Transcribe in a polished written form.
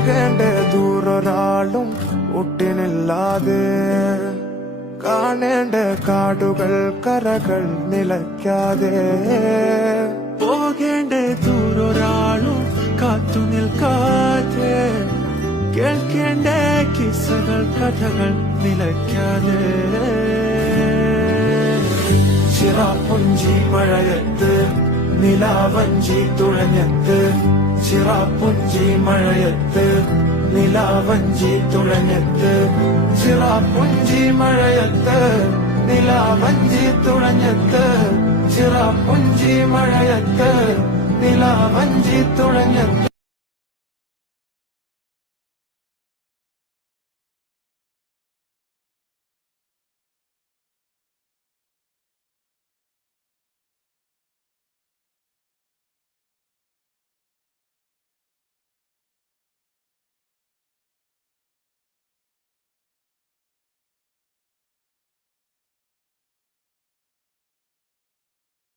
പോകേണ്ട ദൂരൊരാളും ഒട്ടിനില്ലാതെ കാണേണ്ട കാടുകൾ കരകൾ നിലയ്ക്കാതെ പോകേണ്ട ദൂരൊരാളും കാത്തു നിൽക്കാതെ കേൾക്കേണ്ട കിസ്സകൾ കഥകൾ നിലയ്ക്കാതെ ചിറാപ്പുഞ്ചി മഴയത്ത് നിലാവഞ്ചി തുഴഞ്ഞത്ത് ചിറാപ്പുഞ്ചി മഴയത്ത് നിലാവഞ്ചി തുഴഞ്ഞത്ത് ചിറാപ്പുഞ്ചി മഴയത്ത് നിലാവഞ്ചി തുഴഞ്ഞത്ത് ചിറാപ്പുഞ്ചി മഴയത്ത് നിലാവഞ്ചി തുഴഞ്ഞത്ത്